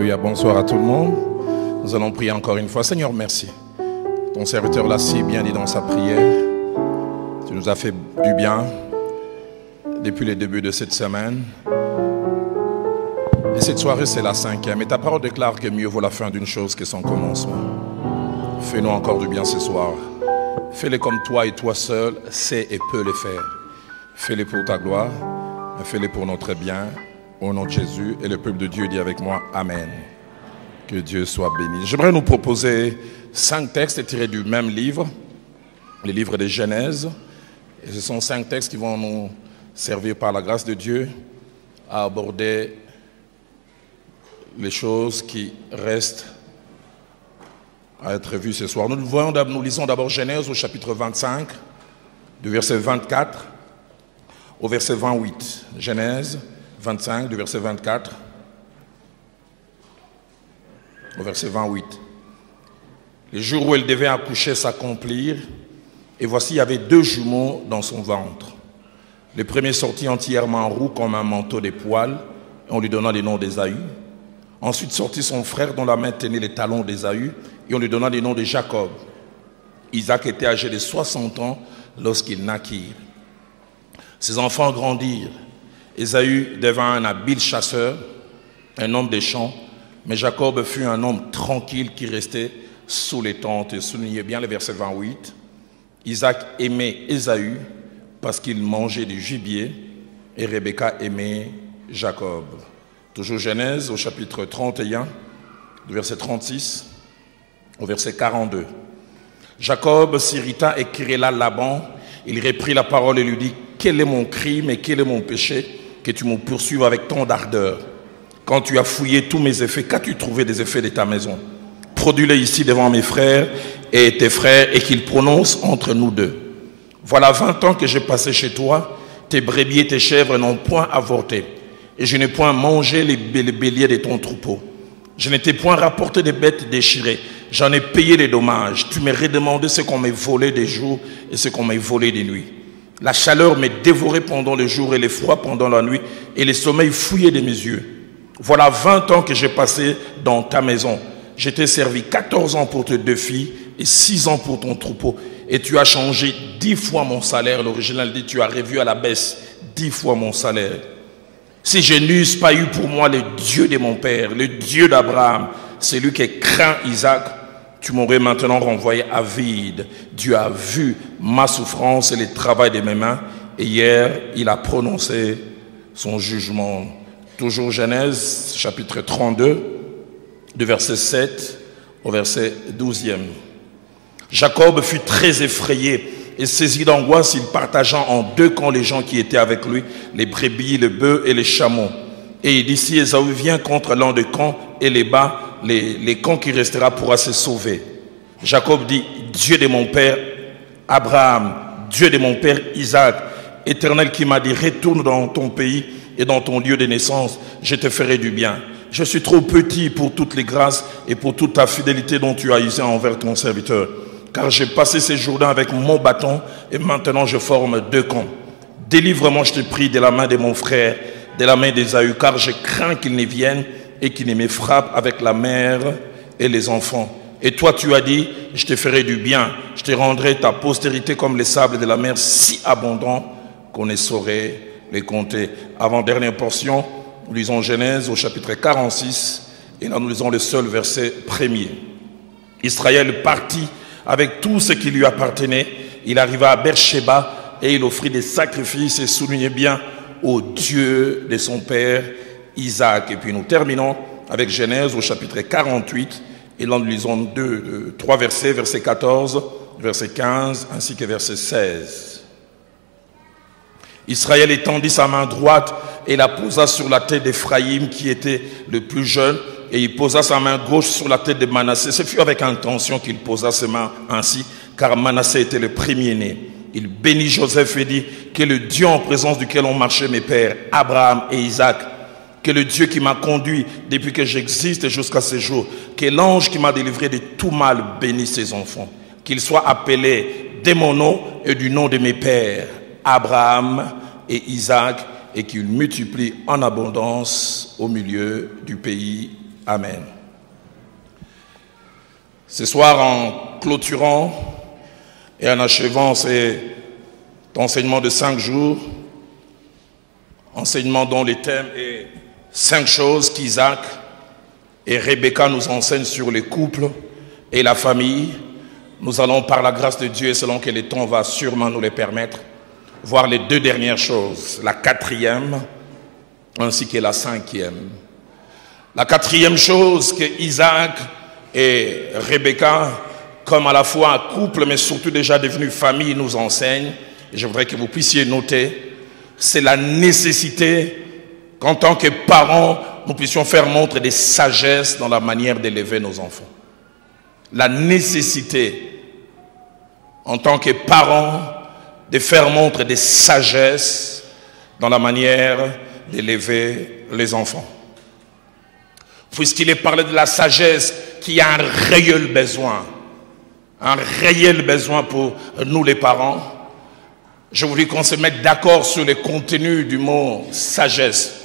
Alléluia, bonsoir à tout le monde. Nous allons prier encore une fois. Seigneur, merci. Ton serviteur l'a si bien dit dans sa prière. Tu nous as fait du bien depuis le début de cette semaine. Et cette soirée, c'est la 5e. Et ta parole déclare que mieux vaut la fin d'une chose que son commencement. Fais-nous encore du bien ce soir. Fais-le comme toi et toi seul sais et peux le faire. Fais-le pour ta gloire, mais fais-le pour notre bien. Au nom de Jésus, et le peuple de Dieu dit avec moi, Amen. Que Dieu soit béni. J'aimerais nous proposer 5 textes tirés du même livre, le livre de Genèse. Et ce sont 5 textes qui vont nous servir par la grâce de Dieu à aborder les choses qui restent à être vues ce soir. Nous lisons d'abord Genèse au chapitre 25, du verset 24 au verset 28. Genèse 25, du verset 24 au verset 28. Les jours où elle devait accoucher s'accomplirent, et voici, il y avait 2 jumeaux dans son ventre. Le premier sortit entièrement roux comme un manteau de poils, et on lui donna le nom d'Ésaü. Ensuite sortit son frère dont la main tenait les talons d'Ésaü, et on lui donna le nom de Jacob. Isaac était âgé de 60 ans lorsqu'ils naquirent. Ses enfants grandirent. Ésaü devint un habile chasseur, un homme des champs, mais Jacob fut un homme tranquille qui restait sous les tentes. Et soulignez bien le verset 28. Isaac aimait Ésaü parce qu'il mangeait du gibier, et Rebecca aimait Jacob. Toujours Genèse au chapitre 31, du verset 36 au verset 42. Jacob s'irrita et querella Laban. Il reprit la parole et lui dit: quel est mon crime et quel est mon péché que tu me poursuives avec tant d'ardeur? Quand tu as fouillé tous mes effets, qu'as-tu trouvé des effets de ta maison? Produis-les ici devant mes frères et tes frères, et qu'ils prononcent entre nous deux. Voilà 20 ans que j'ai passé chez toi, tes brebis et tes chèvres n'ont point avorté, et je n'ai point mangé les béliers de ton troupeau. Je ne t'ai point rapporté des bêtes déchirées, j'en ai payé les dommages. Tu m'as redemandé ce qu'on m'ait volé des jours et ce qu'on m'ait volé des nuits. La chaleur m'est dévorée pendant le jour et le froid pendant la nuit, et le sommeil fouillé de mes yeux. Voilà 20 ans que j'ai passé dans ta maison. Je t'ai servi 14 ans pour tes 2 filles et 6 ans pour ton troupeau. Et tu as changé 10 fois mon salaire. L'original dit: tu as revu à la baisse 10 fois mon salaire. Si je n'eusse pas eu pour moi le Dieu de mon père, le Dieu d'Abraham, celui qui craint Isaac, tu m'aurais maintenant renvoyé à vide. Dieu a vu ma souffrance et le travail de mes mains, et hier, il a prononcé son jugement. Toujours Genèse, chapitre 32, du verset 7 au verset 12e. Jacob fut très effrayé et saisi d'angoisse. Il partagea en 2 camps les gens qui étaient avec lui, les brebis, les bœufs et les chameaux. Et il dit: si Ésaü vient contre l'un des camps et les bat, les camps qui restera pourra se sauver. Jacob dit: Dieu de mon père Abraham, Dieu de mon père Isaac, Éternel qui m'a dit: retourne dans ton pays et dans ton lieu de naissance, je te ferai du bien. Je suis trop petit pour toutes les grâces et pour toute ta fidélité dont tu as usé envers ton serviteur. Car j'ai passé ces jours-là avec mon bâton, et maintenant je forme 2 camps. Délivre-moi, je te prie, de la main de mon frère, de la main d'Ésaü, car je crains qu'il ne vienne et qu'il ne me frappe avec la mère et les enfants. Et toi tu as dit: je te ferai du bien, je te rendrai ta postérité comme les sables de la mer, si abondants qu'on ne saurait les compter. Avant-dernière portion, nous lisons Genèse au chapitre 46, et là nous lisons le seul verset 1er. Israël partit avec tout ce qui lui appartenait. Il arriva à Beersheba et il offrit des sacrifices, et soulignez bien, au Dieu de son père Isaac. Et puis nous terminons avec Genèse au chapitre 48, et là nous lisons 3 versets, verset 14, verset 15, ainsi que verset 16. Israël étendit sa main droite et la posa sur la tête d'Éphraïm, qui était le plus jeune, et il posa sa main gauche sur la tête de Manassé. Ce fut avec intention qu'il posa ses mains ainsi, car Manassé était le premier-né. Il bénit Joseph et dit: que le Dieu en présence duquel ont marché mes pères, Abraham et Isaac, que le Dieu qui m'a conduit depuis que j'existe jusqu'à ce jour, que l'ange qui m'a délivré de tout mal bénisse ses enfants, qu'il soit appelé de mon nom et du nom de mes pères, Abraham et Isaac, et qu'il multiplie en abondance au milieu du pays. Amen. Ce soir, en clôturant et en achevant cet enseignement de 5 jours, enseignement dont le thème est 5 choses qu'Isaac et Rebecca nous enseignent sur les couples et la famille, nous allons par la grâce de Dieu et selon que le temps va sûrement nous les permettre, voir les 2 dernières choses, la 4e ainsi que la 5e. La 4e chose que Isaac et Rebecca, comme à la fois couple mais surtout déjà devenu famille, nous enseignent, et je voudrais que vous puissiez noter, c'est la nécessité qu'en tant que parents, nous puissions faire montre de sagesse dans la manière d'élever nos enfants. La nécessité, en tant que parents, de faire montre de sagesse dans la manière d'élever les enfants. Puisqu'il est parlé de la sagesse qui a un réel besoin pour nous les parents, je voulais qu'on se mette d'accord sur le contenu du mot sagesse.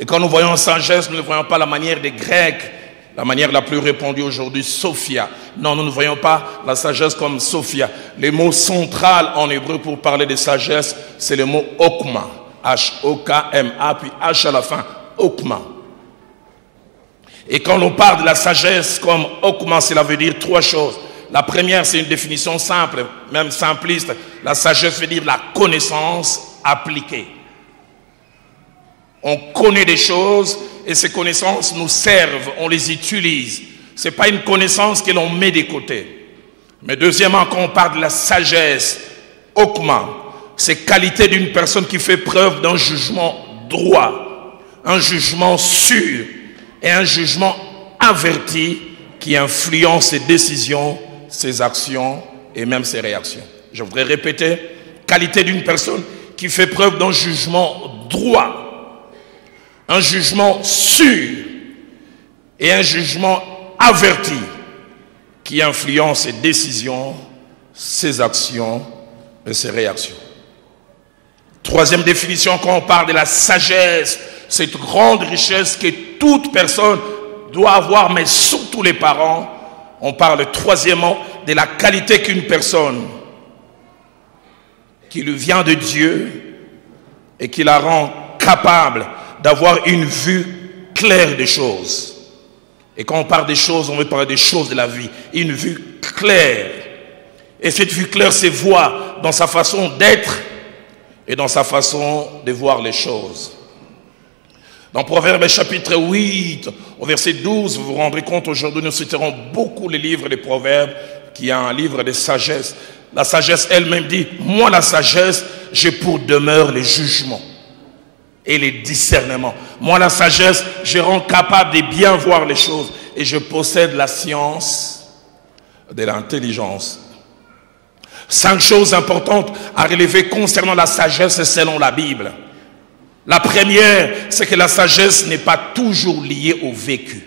Et quand nous voyons sagesse, nous ne voyons pas la manière des Grecs, la manière la plus répandue aujourd'hui, Sophia. Non, nous ne voyons pas la sagesse comme Sophia. Le mot central en hébreu pour parler de sagesse, c'est le mot Okma. H-O-K-M-A, puis H à la fin, Okma. Et quand on parle de la sagesse comme Okma, cela veut dire 3 choses. La première, c'est une définition simple, même simpliste. La sagesse veut dire la connaissance appliquée. On connaît des choses et ces connaissances nous servent, on les utilise. Ce n'est pas une connaissance que l'on met de côté. Mais deuxièmement, quand on parle de la sagesse, Okma, c'est qualité d'une personne qui fait preuve d'un jugement droit, un jugement sûr et un jugement averti qui influence ses décisions, ses actions et même ses réactions. Je voudrais répéter, qualité d'une personne qui fait preuve d'un jugement droit, un jugement sûr et un jugement averti qui influence ses décisions, ses actions et ses réactions. 3e définition, quand on parle de la sagesse, cette grande richesse que toute personne doit avoir, mais surtout les parents, on parle 3e de la qualité qu'une personne qui lui vient de Dieu et qui la rend capable d'avoir une vue claire des choses. Et quand on parle des choses, on veut parler des choses de la vie. Une vue claire. Et cette vue claire se voit dans sa façon d'être et dans sa façon de voir les choses. Dans Proverbes chapitre 8, au verset 12, vous vous rendrez compte, aujourd'hui nous citerons beaucoup les livres des Proverbes, qui est un livre de sagesse. La sagesse elle-même dit, moi la sagesse, j'ai pour demeure les jugements et les discernements. Moi la sagesse, je rends capable de bien voir les choses et je possède la science de l'intelligence. 5 choses importantes à relever concernant la sagesse selon la Bible. La première, c'est que la sagesse n'est pas toujours liée au vécu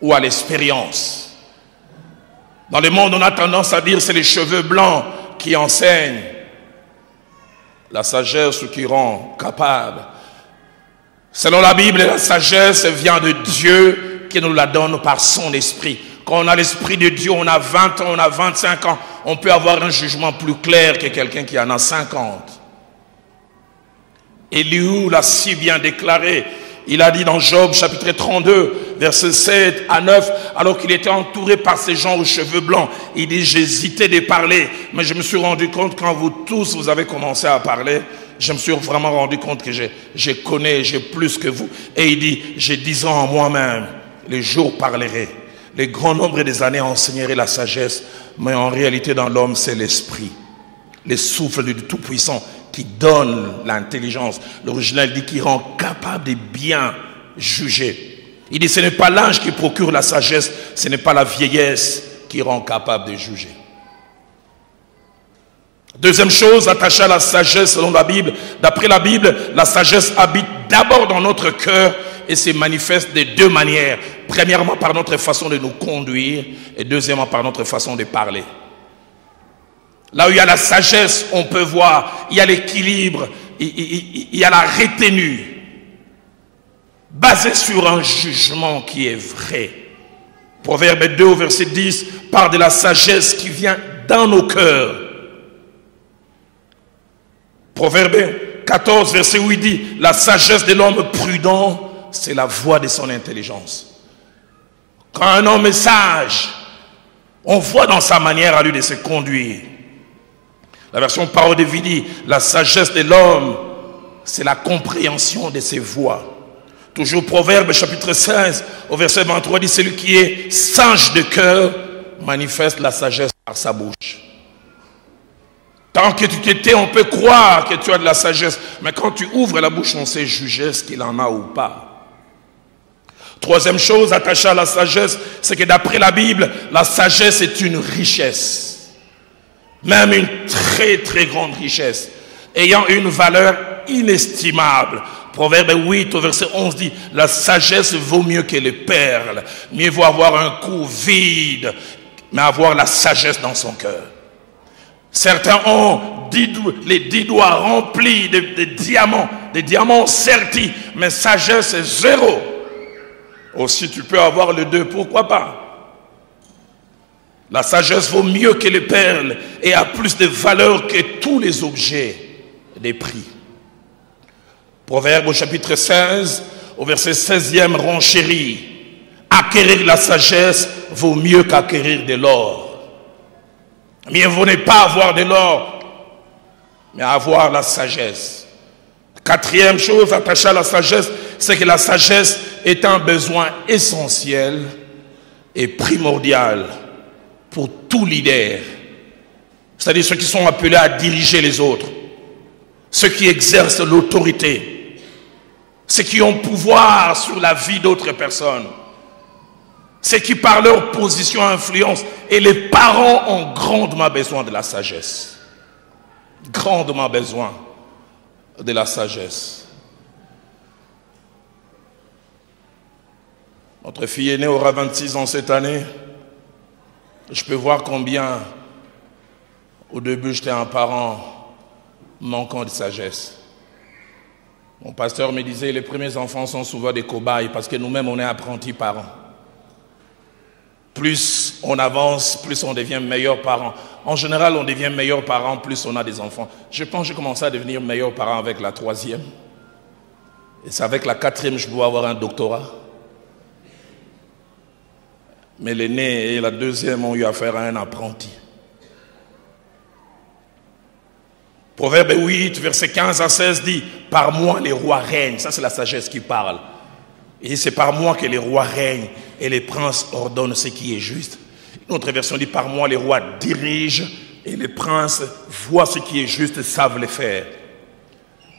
ou à l'expérience. Dans le monde, on a tendance à dire que c'est les cheveux blancs qui enseignent. La sagesse qui rend capable. Selon la Bible, la sagesse vient de Dieu qui nous la donne par son esprit. Quand on a l'esprit de Dieu, on a 20 ans, on a 25 ans, on peut avoir un jugement plus clair que quelqu'un qui en a 50. Élihu l'a si bien déclaré. Il a dit dans Job chapitre 32, versets 7 à 9, alors qu'il était entouré par ces gens aux cheveux blancs, il dit, j'hésitais de parler, mais je me suis rendu compte quand vous tous, vous avez commencé à parler, je me suis vraiment rendu compte que je connais, j'ai plus que vous. Et il dit, j'ai 10 ans en moi-même, les jours parleraient, les grands nombres des années enseigneraient la sagesse, mais en réalité dans l'homme c'est l'esprit, le souffle du Tout-Puissant qui donne l'intelligence. L'original dit qu'il rend capable de bien juger. Il dit ce n'est pas l'âge qui procure la sagesse, ce n'est pas la vieillesse qui rend capable de juger. Deuxième chose attachée à la sagesse selon la Bible, d'après la Bible, la sagesse habite d'abord dans notre cœur et se manifeste de 2 manières. Premièrement par notre façon de nous conduire et deuxièmement par notre façon de parler. Là où il y a la sagesse, on peut voir, il y a l'équilibre, il y a la retenue. basé sur un jugement qui est vrai. Proverbe 2 au verset 10 parle de la sagesse qui vient dans nos cœurs. Proverbe 14 verset 8 dit, la sagesse de l'homme prudent, c'est la voix de son intelligence. Quand un homme est sage, on voit dans sa manière à lui de se conduire. La version Parole de vie dit, la sagesse de l'homme, c'est la compréhension de ses voies. Toujours Proverbe chapitre 16 au verset 23 dit, celui qui est sage de cœur manifeste la sagesse par sa bouche. Tant que tu t'étais, on peut croire que tu as de la sagesse, mais quand tu ouvres la bouche, on sait juger ce qu'il en a ou pas. Troisième chose attachée à la sagesse, c'est que d'après la Bible, la sagesse est une richesse. Même une très très grande richesse, ayant une valeur inestimable. Proverbe 8 au verset 11 dit, la sagesse vaut mieux que les perles. Mieux vaut avoir un cou vide, mais avoir la sagesse dans son cœur. Certains ont les 10 doigts remplis de diamants, des diamants sertis, mais sagesse est zéro. Aussi tu peux avoir les deux, pourquoi pas? La sagesse vaut mieux que les perles et a plus de valeur que tous les objets des prix. Proverbe au chapitre 16, au verset 16e, renchérit. Acquérir la sagesse vaut mieux qu'acquérir de l'or. Mieux vaut ne pas avoir de l'or, mais avoir la sagesse. Quatrième chose attachée à la sagesse, c'est que la sagesse est un besoin essentiel et primordial pour tout leader, c'est-à-dire ceux qui sont appelés à diriger les autres, ceux qui exercent l'autorité, ceux qui ont pouvoir sur la vie d'autres personnes, ceux qui par leur position influencent. Et les parents ont grandement besoin de la sagesse. Grandement besoin de la sagesse. Notre fille aînée aura 26 ans cette année. Je peux voir combien, au début, j'étais un parent manquant de sagesse. Mon pasteur me disait, les premiers enfants sont souvent des cobayes parce que nous-mêmes, on est apprentis parents. Plus on avance, plus on devient meilleur parent. En général, on devient meilleur parent, plus on a des enfants. Je pense que j'ai commencé à devenir meilleur parent avec la 3e. Et c'est avec la 4e, je dois avoir un doctorat. Mais l'aîné et la 2e ont eu affaire à un apprenti. Proverbe 8, verset 15 à 16 dit, par moi les rois règnent. Ça, c'est la sagesse qui parle. Et c'est par moi que les rois règnent et les princes ordonnent ce qui est juste. Une autre version dit, par moi les rois dirigent et les princes voient ce qui est juste et savent le faire.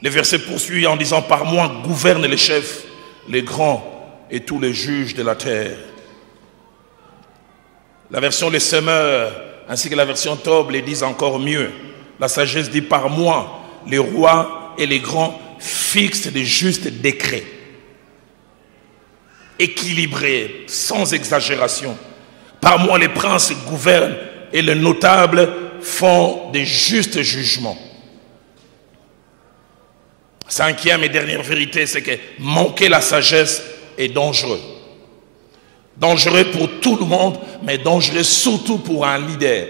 Le verset poursuit en disant, par moi gouvernent les chefs, les grands et tous les juges de la terre. La version Les Semeurs ainsi que la version Tob les disent encore mieux. La sagesse dit, par moi les rois et les grands fixent de justes décrets, équilibrés, sans exagération. Par moi les princes gouvernent et les notables font de justes jugements. Cinquième et dernière vérité, c'est que manquer la sagesse est dangereux. Dangereux pour tout le monde, mais dangereux surtout pour un leader.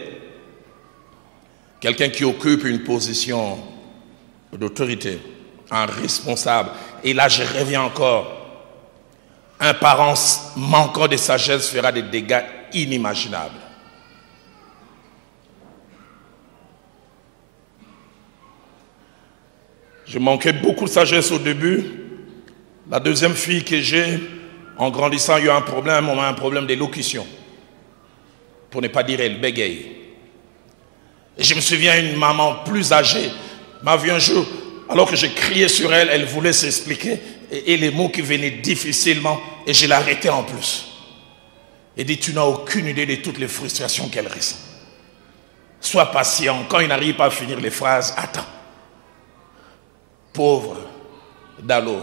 Quelqu'un qui occupe une position d'autorité, un responsable. Et là, je reviens encore. Un parent manquant de sagesse fera des dégâts inimaginables. Je manquais beaucoup de sagesse au début. La deuxième fille que j'ai, en grandissant, il y a eu un problème d'élocution. Pour ne pas dire elle bégaye. Et je me souviens, une maman plus âgée m'a vu un jour, alors que je criais sur elle, elle voulait s'expliquer, et les mots qui venaient difficilement, et je l'arrêtais en plus. Et dit, tu n'as aucune idée de toutes les frustrations qu'elle ressent. Sois patient, quand il n'arrive pas à finir les phrases, attends. Pauvre Dalo.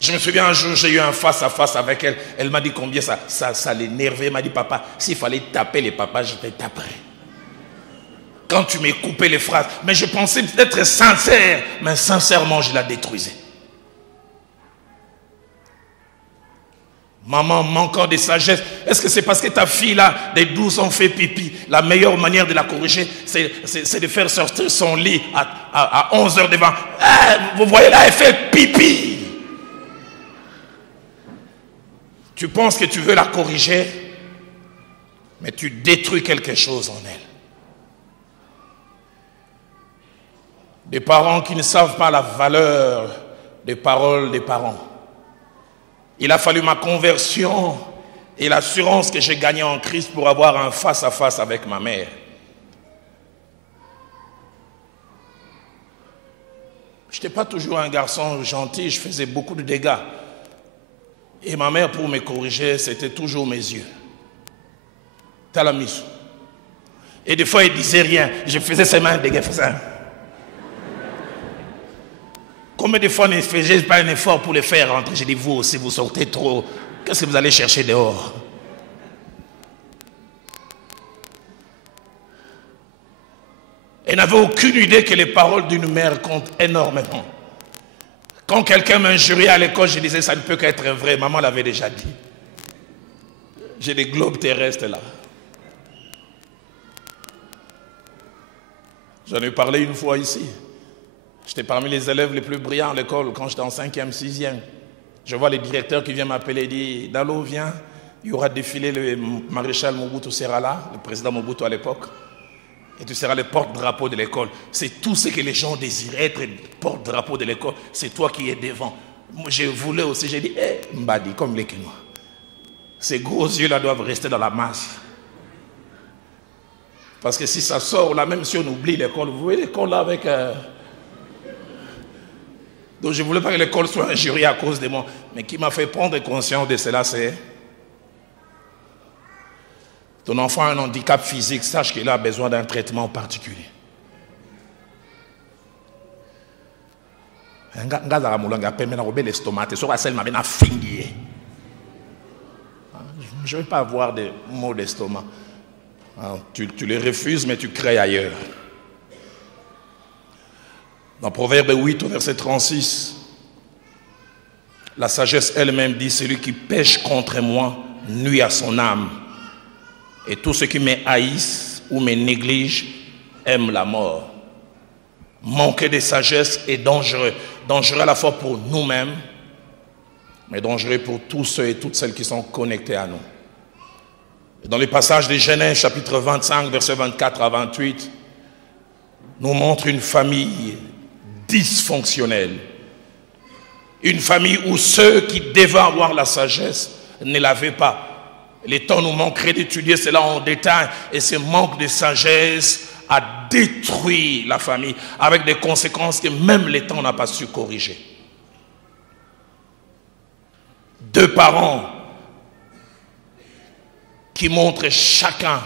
Je me souviens un jour, j'ai eu un face-à-face avec elle. Elle m'a dit combien ça l'énervait. Elle m'a dit, papa, s'il fallait taper les papas, je te taperais. Quand tu m'as coupé les phrases. Mais je pensais être sincère. Mais sincèrement, je la détruisais. Maman manquant de sagesse. Est-ce que c'est parce que ta fille là, des 12 ans, fait pipi? La meilleure manière de la corriger, c'est de faire sortir son lit à 11 heures devant. Vous voyez là, elle fait pipi. Tu penses que tu veux la corriger, mais tu détruis quelque chose en elle. Des parents qui ne savent pas la valeur des paroles des parents. Il a fallu ma conversion et l'assurance que j'ai gagnée en Christ pour avoir un face-à-face avec ma mère. Je n'étais pas toujours un garçon gentil, je faisais beaucoup de dégâts. Et ma mère, pour me corriger, c'était toujours mes yeux. T'as la mise. Et des fois, elle ne disait rien. Je faisais ses mains dégâts. Combien de fois ne faisiez pas un effort pour les faire rentrer? J'ai dit, vous aussi, vous sortez trop. Qu'est-ce que vous allez chercher dehors? Elle n'avait aucune idée que les paroles d'une mère comptent énormément. Quand quelqu'un m'injuriait à l'école, je disais, ça ne peut qu'être vrai. Maman l'avait déjà dit. J'ai des globes terrestres là. J'en ai parlé une fois ici. J'étais parmi les élèves les plus brillants à l'école quand j'étais en 5e, 6e. Je vois le directeur qui vient m'appeler et dit, Dalo, viens, il y aura défilé le maréchal Mobutu sera là, le président Mobutu à l'époque. Et tu seras le porte-drapeau de l'école. C'est tout ce que les gens désiraient, être porte-drapeau de l'école. C'est toi qui es devant. Moi, je voulais aussi, j'ai dit, Mbadi, comme les Kinois. Ces gros yeux-là doivent rester dans la masse. Parce que si ça sort là, même si on oublie l'école, vous voyez l'école là avec... Donc je ne voulais pas que l'école soit injuriée à cause de moi. Mais qui m'a fait prendre conscience de cela, c'est... Ton enfant a un handicap physique, sache qu'il a besoin d'un traitement particulier. Je ne vais pas avoir des maux d'estomac. Tu les refuses, mais tu crées ailleurs. Dans Proverbe 8, au verset 36, la sagesse elle-même dit, celui qui pêche contre moi nuit à son âme. Et tous ceux qui me haïssent ou me négligent aiment la mort. Manquer de sagesse est dangereux. Dangereux à la fois pour nous-mêmes, mais dangereux pour tous ceux et toutes celles qui sont connectés à nous. Et dans les passages de Genèse, chapitre 25, versets 24 à 28, nous montre une famille dysfonctionnelle. Une famille où ceux qui devaient avoir la sagesse ne l'avaient pas. Le temps nous manquerait d'étudier cela en détail, et ce manque de sagesse a détruit la famille avec des conséquences que même le temps n'a pas su corriger. Deux parents qui montrent chacun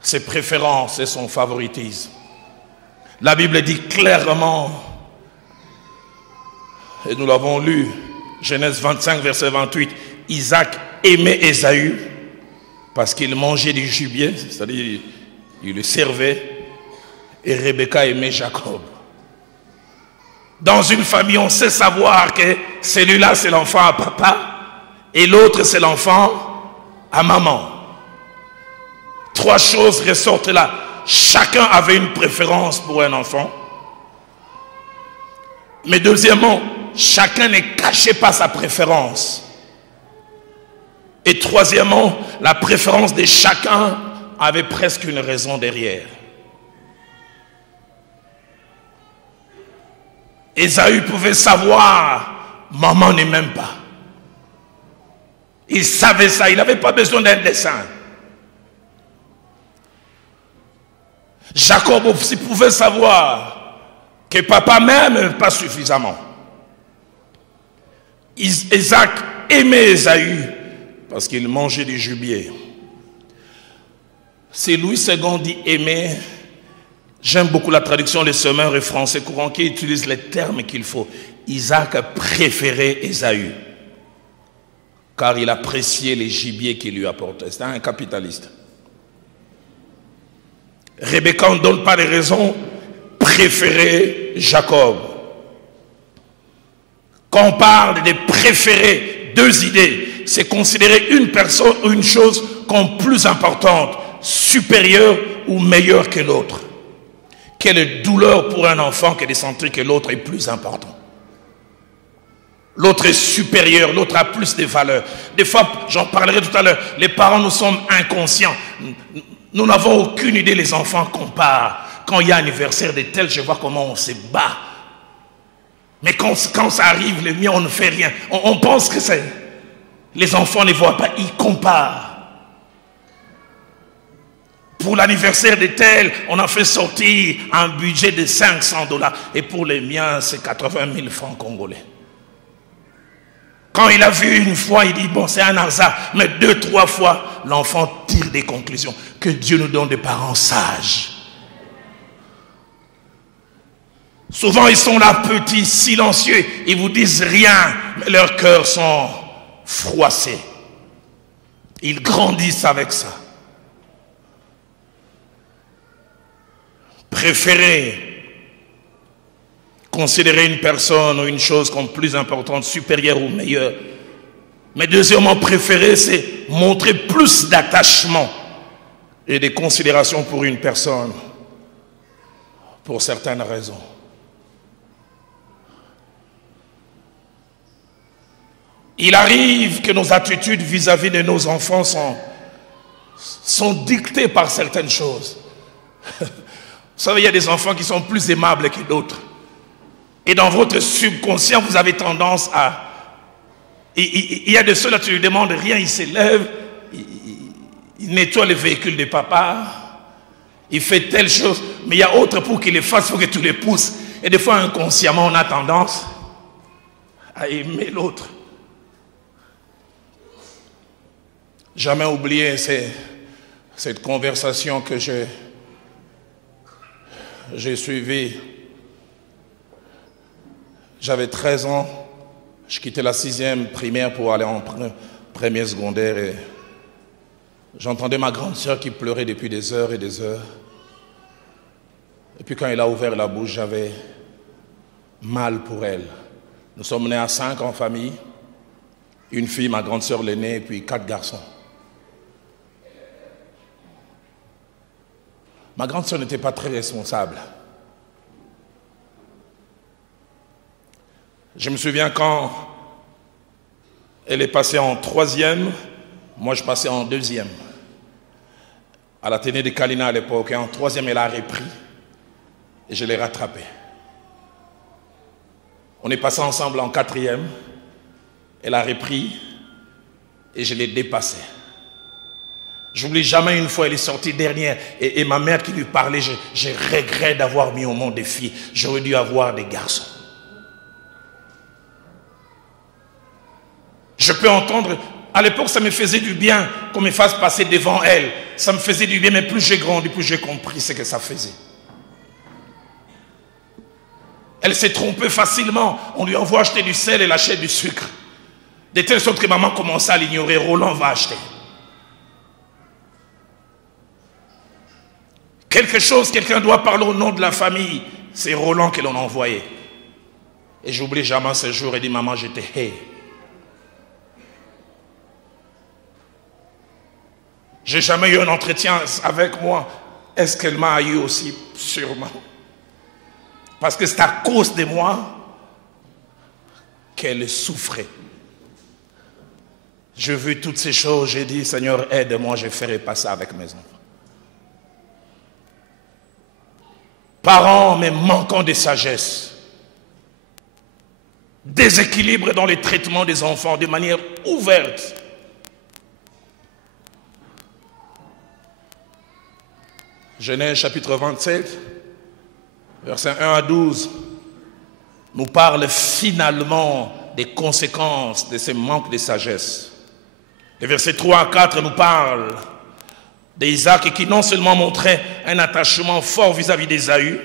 ses préférences et son favoritisme. La Bible dit clairement, et nous l'avons lu, Genèse 25, verset 28, Isaac aimait Ésaü parce qu'il mangeait du gibier, c'est-à-dire il le servait, et Rebecca aimait Jacob. Dans une famille, on sait savoir que celui-là c'est l'enfant à papa et l'autre c'est l'enfant à maman. Trois choses ressortent là. Chacun avait une préférence pour un enfant. Mais deuxièmement, chacun ne cachait pas sa préférence. Et troisièmement, la préférence de chacun avait presque une raison derrière. Ésaü pouvait savoir, maman ne m'aime pas. Il savait ça, il n'avait pas besoin d'un dessin. Jacob aussi pouvait savoir que papa m'aime pas suffisamment. Isaac aimait Ésaü parce qu'il mangeait du gibier. C'est Louis II dit aimer. J'aime beaucoup la traduction des semeurs et français courant qui utilise les termes qu'il faut. Isaac préférait Ésaü car il appréciait les gibiers qu'il lui apportait. C'était un capitaliste. Rebecca, on ne donne pas de raison, préférait Jacob. Quand on parle de préférer deux idées, c'est considérer une personne ou une chose comme plus importante, supérieure ou meilleure que l'autre. Quelle douleur pour un enfant que de sentir que l'autre est plus important. L'autre est supérieur, l'autre a plus de valeur. Des fois, j'en parlerai tout à l'heure, les parents, nous sommes inconscients. Nous n'avons aucune idée, les enfants comparent. Quand il y a anniversaire de tel, je vois comment on se bat. Mais quand ça arrive, les miens, on ne fait rien. On pense que c'est... Les enfants ne voient pas, ils comparent. Pour l'anniversaire de tel, on a fait sortir un budget de $500. Et pour les miens, c'est 80 000 francs congolais. Quand il a vu une fois, il dit, bon, c'est un hasard. Mais 2, 3 fois, l'enfant tire des conclusions. Que Dieu nous donne des parents sages. Souvent, ils sont là, petits, silencieux. Ils vous disent rien, mais leurs cœurs sont froissés. Ils grandissent avec ça. Préférer considérer une personne ou une chose comme plus importante, supérieure ou meilleure. Mais deuxièmement, préférer, c'est montrer plus d'attachement et de considération pour une personne, pour certaines raisons. Il arrive que nos attitudes vis-à-vis de nos enfants sont dictées par certaines choses. Vous savez, il y a des enfants qui sont plus aimables que d'autres. Et dans votre subconscient, vous avez tendance à... Il y a de ceux-là, tu lui demandes rien, il s'élève, il nettoie le véhicule de papa, il fait telle chose, mais il y a autre pour qu'il le fasse, il faut que tu le pousses. Et des fois, inconsciemment, on a tendance à aimer l'autre. Jamais oublier cette conversation que j'ai suivie. J'avais 13 ans, je quittais la 6e primaire pour aller en premier secondaire et j'entendais ma grande sœur qui pleurait depuis des heures et des heures. Et puis quand elle a ouvert la bouche, j'avais mal pour elle. Nous sommes nés à 5 en famille, une fille, ma grande sœur l'aînée, et puis 4 garçons. Ma grande sœur n'était pas très responsable. Je me souviens quand elle est passée en 3e, moi je passais en 2e. À l'Athénée de Kalina à l'époque, et en 3e elle a repris et je l'ai rattrapée. On est passé ensemble en 4e, elle a repris et je l'ai dépassée. J'oublie jamais une fois, elle est sortie dernière et ma mère qui lui parlait, je regrette d'avoir mis au monde des filles. J'aurais dû avoir des garçons. Je peux entendre, à l'époque ça me faisait du bien qu'on me fasse passer devant elle. Ça me faisait du bien, mais plus j'ai grandi, plus j'ai compris ce que ça faisait. Elle s'est trompée facilement. On lui envoie acheter du sel, elle achète du sucre. De telle sorte que maman commençait à l'ignorer. Roland va acheter. Quelque chose, quelqu'un doit parler au nom de la famille. C'est Roland que l'on a envoyé. Et j'oublie jamais ce jour et dit, maman, je te hais. J'ai jamais eu un entretien avec moi. Est-ce qu'elle m'a eu aussi? Sûrement. Parce que c'est à cause de moi qu'elle souffrait. J'ai vu toutes ces choses, j'ai dit, Seigneur, aide-moi, je ferai pas ça avec mes enfants. Parents, mais manquant de sagesse. Déséquilibre dans les traitements des enfants de manière ouverte. Genèse chapitre 27, versets 1 à 12, nous parle finalement des conséquences de ce manque de sagesse. Les versets 3 à 4 nous parlent d'Isaac qui non seulement montrait un attachement fort vis-à-vis d'Ésaü,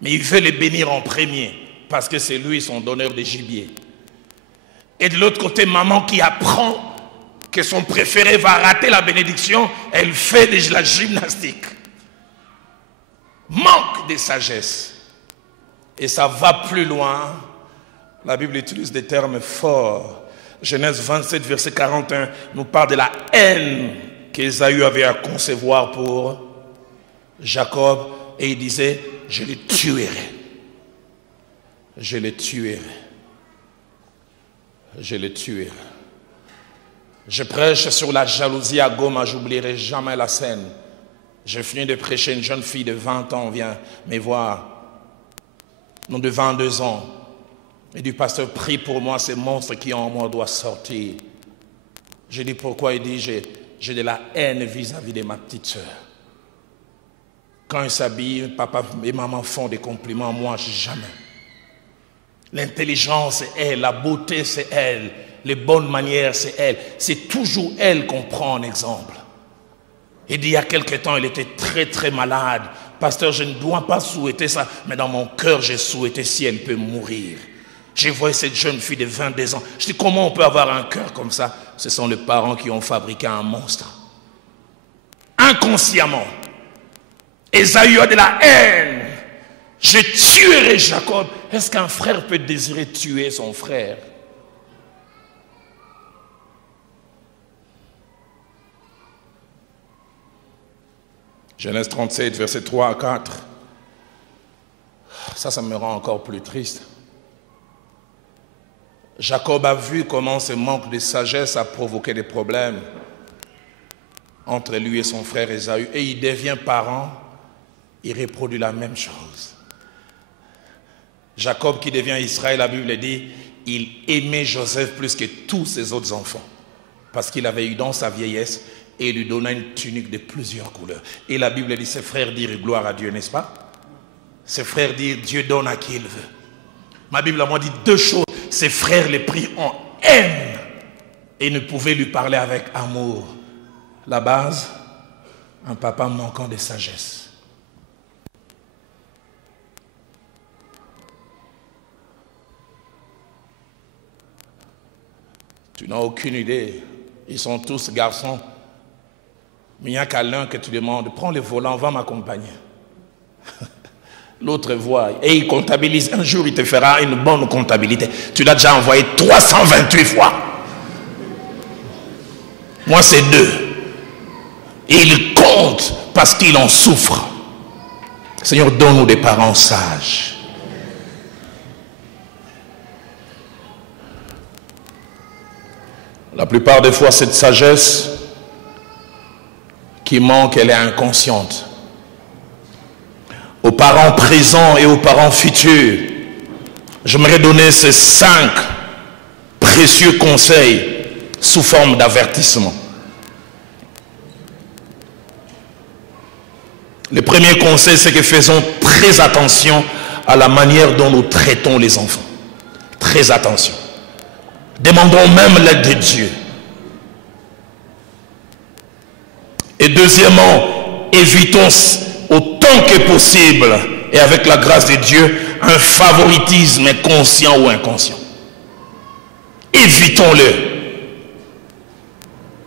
mais il veut le bénir en premier, parce que c'est lui son donneur de gibier. Et de l'autre côté, maman qui apprend que son préféré va rater la bénédiction, elle fait de la gymnastique. Manque de sagesse. Et ça va plus loin. La Bible utilise des termes forts. Genèse 27, verset 41, nous parle de la haine qu'Ésaü avait à concevoir pour Jacob. Et il disait, je le tuerai. Je le tuerai. Je le tuerai. Je prêche sur la jalousie à Goma, j'oublierai jamais la scène. Je finis de prêcher, une jeune fille de 20 ans vient me voir, non de 22 ans. Et du pasteur, prie pour moi, ce monstre qui en moi doit sortir. Je dis pourquoi? Il dit, j'ai de la haine vis-à-vis de ma petite soeur. Quand il s'habille, papa et maman font des compliments, moi, jamais. L'intelligence, c'est elle, la beauté, c'est elle, les bonnes manières, c'est elle. C'est toujours elle qu'on prend en exemple. Il dit, il y a quelque temps, il était très très malade. Pasteur, je ne dois pas souhaiter ça, mais dans mon cœur, j'ai souhaité si elle peut mourir. J'ai vu cette jeune fille de 22 ans. Je dis, comment on peut avoir un cœur comme ça? Ce sont les parents qui ont fabriqué un monstre. Inconsciemment. Ésaü a de la haine. Je tuerai Jacob. Est-ce qu'un frère peut désirer tuer son frère? Genèse 37, versets 3 à 4. Ça me rend encore plus triste. Jacob a vu comment ce manque de sagesse a provoqué des problèmes entre lui et son frère Ésaü. Et il devient parent, il reproduit la même chose. Jacob qui devient Israël, la Bible dit, il aimait Joseph plus que tous ses autres enfants. Parce qu'il avait eu dans sa vieillesse et il lui donna une tunique de plusieurs couleurs. Et la Bible dit, ses frères dirent gloire à Dieu, n'est-ce pas? Ses frères dirent, Dieu donne à qui il veut. Ma Bible a dit deux choses. Ses frères les prirent en haine et ne pouvaient lui parler avec amour. La base, un papa manquant de sagesse. Tu n'as aucune idée. Ils sont tous garçons. Mais il n'y a qu'à l'un que tu demandes, prends le volant, va m'accompagner. L'autre voit et il comptabilise. Un jour, il te fera une bonne comptabilité. Tu l'as déjà envoyé 328 fois. Moi, c'est 2. Et il compte parce qu'il en souffre. Seigneur, donne-nous des parents sages. La plupart des fois, cette sagesse qui manque, elle est inconsciente. Aux parents présents et aux parents futurs, j'aimerais donner ces 5 précieux conseils sous forme d'avertissement. Le premier conseil, c'est que faisons très attention à la manière dont nous traitons les enfants. Très attention. Demandons même l'aide de Dieu. Et deuxièmement, évitons autant que possible, et avec la grâce de Dieu, un favoritisme conscient ou inconscient. Évitons-le.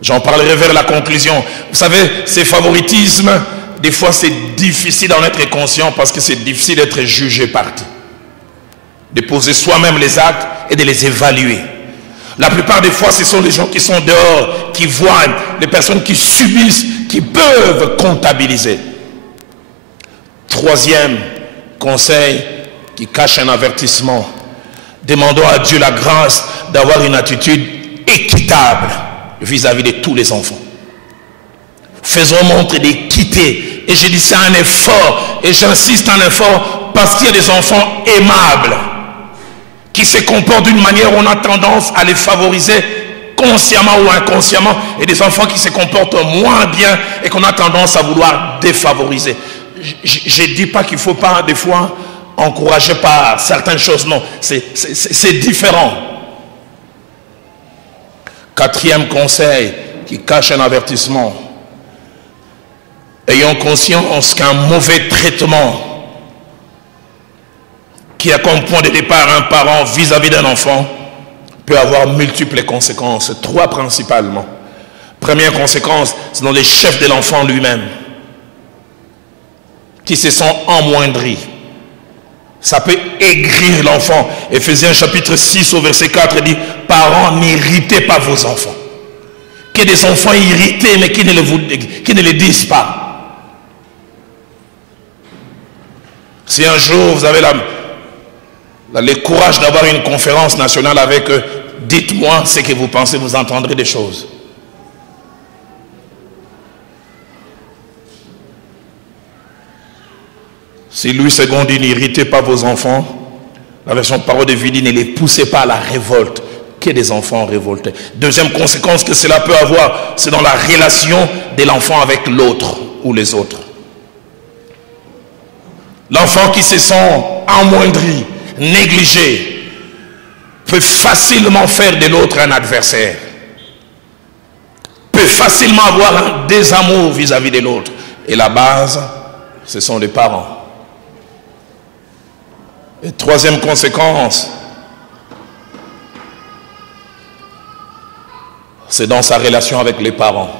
J'en parlerai vers la conclusion. Vous savez, ces favoritismes, des fois c'est difficile d'en être conscient parce que c'est difficile d'être jugé parti. De poser soi-même les actes et de les évaluer. La plupart des fois, ce sont les gens qui sont dehors, qui voient, les personnes qui subissent, qui peuvent comptabiliser. Troisième conseil qui cache un avertissement. Demandons à Dieu la grâce d'avoir une attitude équitable vis-à-vis de tous les enfants. Faisons montre d'équité. Et je dis c'est un effort. Et j'insiste un effort parce qu'il y a des enfants aimables qui se comportent d'une manière où on a tendance à les favoriser consciemment ou inconsciemment. Et des enfants qui se comportent moins bien et qu'on a tendance à vouloir défavoriser. Je ne dis pas qu'il ne faut pas des fois encourager par certaines choses. Non, c'est différent. Quatrième conseil qui cache un avertissement. Ayons conscience qu'un mauvais traitement qui a comme point de départ un parent vis-à-vis d'un enfant peut avoir multiples conséquences. 3 principalement. Première conséquence, c'est dans les chefs de l'enfant lui-même qui se sont amoindris. Ça peut aigrir l'enfant. Éphésiens chapitre 6 au verset 4 dit, parents, n'irritez pas vos enfants. Qu'il y ait des enfants irrités, mais qui ne le disent pas. Si un jour vous avez le courage d'avoir une conférence nationale avec eux, dites-moi ce que vous pensez, vous entendrez des choses. Si Louis II dit n'irritez pas vos enfants, la version parole de vie dit ne les poussez pas à la révolte. Qu'il y ait des enfants révoltés. Deuxième conséquence que cela peut avoir, c'est dans la relation de l'enfant avec l'autre ou les autres. L'enfant qui se sent amoindri, négligé, peut facilement faire de l'autre un adversaire. Peut facilement avoir un désamour vis-à-vis de l'autre. Et la base, ce sont les parents. Et troisième conséquence, c'est dans sa relation avec les parents.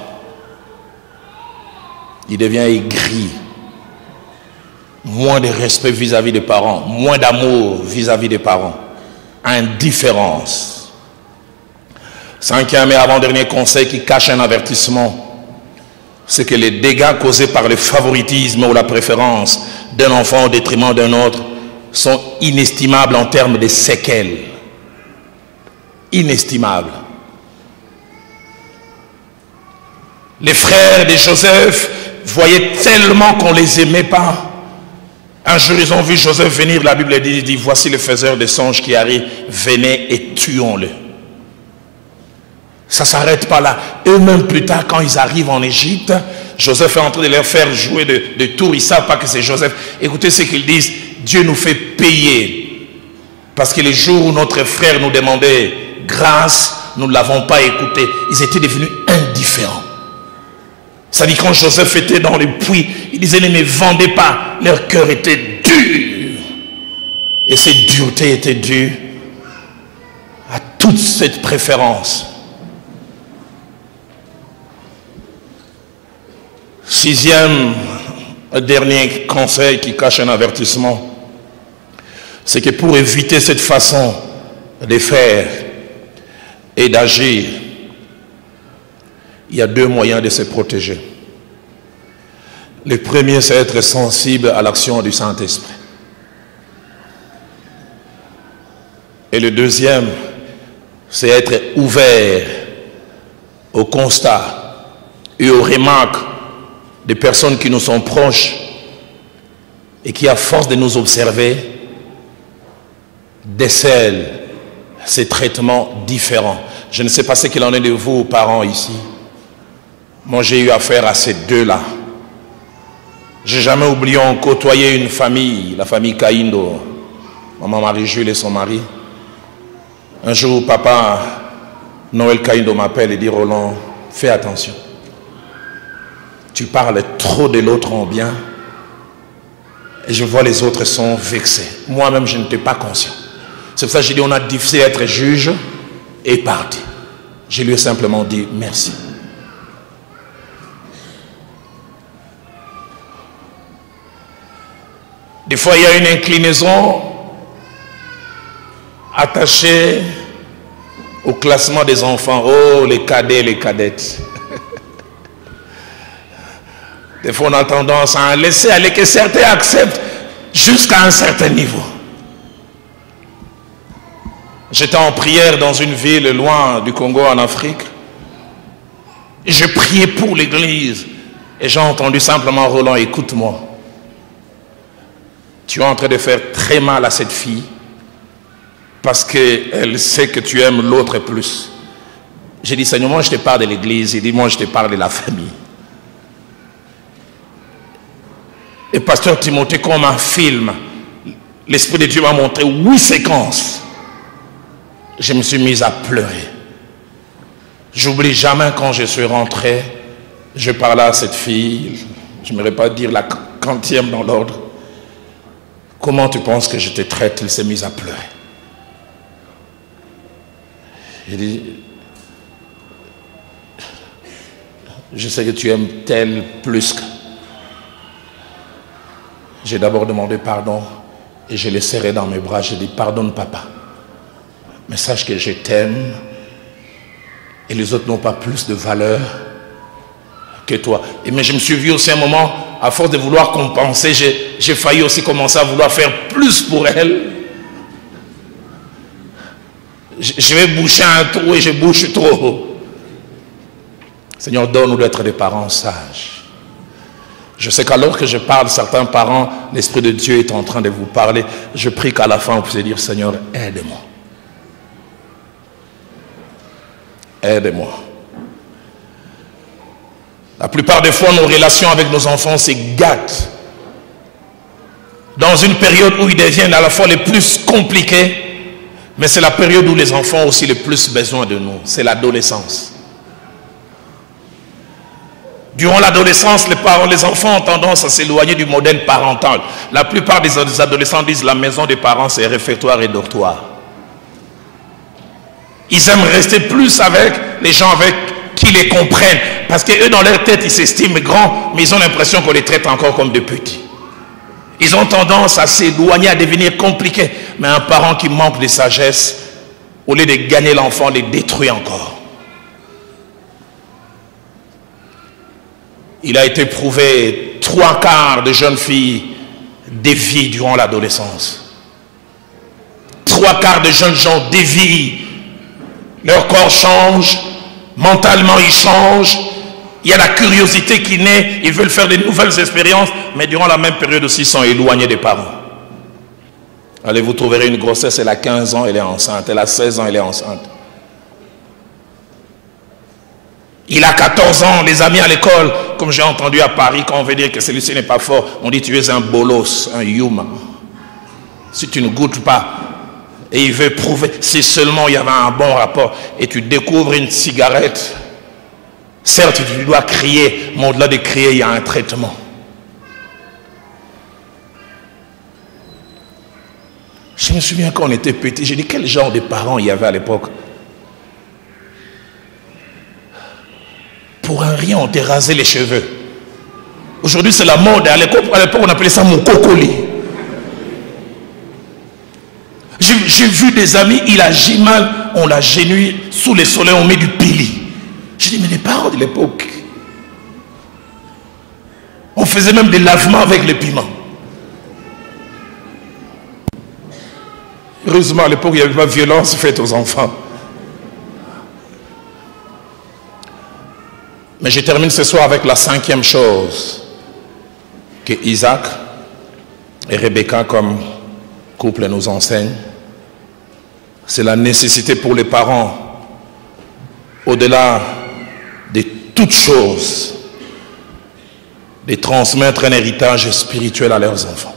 Il devient aigri. Moins de respect vis-à-vis des parents, moins d'amour vis-à-vis des parents. Indifférence. Cinquième et avant-dernier conseil qui cache un avertissement, c'est que les dégâts causés par le favoritisme ou la préférence d'un enfant au détriment d'un autre sont inestimables en termes de séquelles. Inestimables. Les frères de Joseph voyaient tellement qu'on ne les aimait pas. Un jour, ils ont vu Joseph venir, la Bible dit, voici le faiseur de songes qui arrive, venez et tuons-le. Ça ne s'arrête pas là. Eux-mêmes, plus tard, quand ils arrivent en Égypte, Joseph est en train de leur faire jouer de tours. Ils ne savent pas que c'est Joseph. Écoutez ce qu'ils disent. Dieu nous fait payer. Parce que les jours où notre frère nous demandait grâce, nous ne l'avons pas écouté. Ils étaient devenus indifférents. Ça dit quand Joseph était dans le puits, il disait ne me vendez pas. Leur cœur était dur. Et cette dureté était due à toute cette préférence. Sixième, dernier conseil qui cache un avertissement, c'est que pour éviter cette façon de faire et d'agir, il y a deux moyens de se protéger. Le premier, c'est être sensible à l'action du Saint-Esprit. Et le deuxième, c'est être ouvert au constat et aux remarques des personnes qui nous sont proches et qui, à force de nous observer, décèlent ces traitements différents. Je ne sais pas ce qu'il en est de vous, parents, ici. Moi, j'ai eu affaire à ces deux-là. Je n'ai jamais oublié, on côtoyait une famille, la famille Kaindo, maman Marie-Jules et son mari. Un jour, papa Noël Kaindo m'appelle et dit, Roland, fais attention. Tu parles trop de l'autre en bien et je vois les autres sont vexés. Moi-même, je n'étais pas conscient. C'est pour ça que j'ai dit, on a difficile à être juge et parti. Je lui ai simplement dit merci. Des fois, il y a une inclinaison attachée au classement des enfants. Oh, les cadets, les cadettes. Des fois, on a tendance à laisser aller que certains acceptent jusqu'à un certain niveau. J'étais en prière dans une ville loin du Congo en Afrique. Et je priais pour l'église. Et j'ai entendu simplement, Roland, écoute-moi. Tu es en train de faire très mal à cette fille parce qu'elle sait que tu aimes l'autre plus. J'ai dit, Seigneur, moi je te parle de l'église. Il dit, moi je te parle de la famille. Et pasteur Timothée, comme un film, l'Esprit de Dieu m'a montré 8 séquences. Je me suis mis à pleurer. J'oublie jamais quand je suis rentré, je parlais à cette fille, je n'aimerais pas dire la 40e dans l'ordre. Comment tu penses que je te traite? Elle s'est mise à pleurer. J'ai dit, je sais que tu aimes tel plus que... J'ai d'abord demandé pardon Et je l'ai serré dans mes bras, j'ai dit, pardonne papa. Mais sache que je t'aime et les autres n'ont pas plus de valeur que toi. Mais je me suis vu aussi un moment, à force de vouloir compenser, j'ai failli aussi commencer à vouloir faire plus pour elle. Je vais boucher un trou et je bouche trop. Seigneur, donne-nous d'être des parents sages. Je sais qu'alors que je parle, certains parents, l'Esprit de Dieu est en train de vous parler. Je prie qu'à la fin, vous puissiez dire, Seigneur, aide-moi. Aide-moi. La plupart des fois, nos relations avec nos enfants se gâtent. Dans une période où ils deviennent à la fois les plus compliqués, mais c'est la période où les enfants ont aussi le plus besoin de nous. C'est l'adolescence. Durant l'adolescence, les enfants ont tendance à s'éloigner du modèle parental. La plupart des adolescents disent la maison des parents, c'est réfectoire et dortoir. Ils aiment rester plus avec les gens avec qui les comprennent. Parce qu'eux, dans leur tête, ils s'estiment grands, mais ils ont l'impression qu'on les traite encore comme des petits. Ils ont tendance à s'éloigner, à devenir compliqués. Mais un parent qui manque de sagesse, au lieu de gagner l'enfant, les détruit encore. Il a été prouvé, 3/4 de jeunes filles dévient durant l'adolescence. 3/4 de jeunes gens dévient. Leur corps change, mentalement ils changent. Il y a la curiosité qui naît, ils veulent faire de nouvelles expériences, mais durant la même période aussi ils sont éloignés des parents. Allez, vous trouverez une grossesse, elle a 15 ans, elle est enceinte. Elle a 16 ans, elle est enceinte. Il a 14 ans, les amis à l'école, comme j'ai entendu à Paris, quand on veut dire que celui-ci n'est pas fort, on dit tu es un bolos, un yuma. Si tu ne goûtes pas, et il veut prouver, si seulement il y avait un bon rapport, et tu découvres une cigarette, certes tu dois crier, mais au-delà de crier, il y a un traitement. Je me souviens quand on était petit, j'ai dit quel genre de parents il y avait à l'époque. Pour un rien, on t'a rasé les cheveux. Aujourd'hui, c'est la mode. À l'époque, on appelait ça mon cocoli. J'ai vu des amis, il agit mal, on l'a génuit, sous le soleil, on met du pili. J'ai dit, mais les parents de l'époque, on faisait même des lavements avec les piments. Heureusement, à l'époque, il n'y avait pas de violence faite aux enfants. Mais je termine ce soir avec la 5e chose que Isaac et Rebecca comme couple nous enseignent. C'est la nécessité pour les parents, au-delà de toute chose, de transmettre un héritage spirituel à leurs enfants.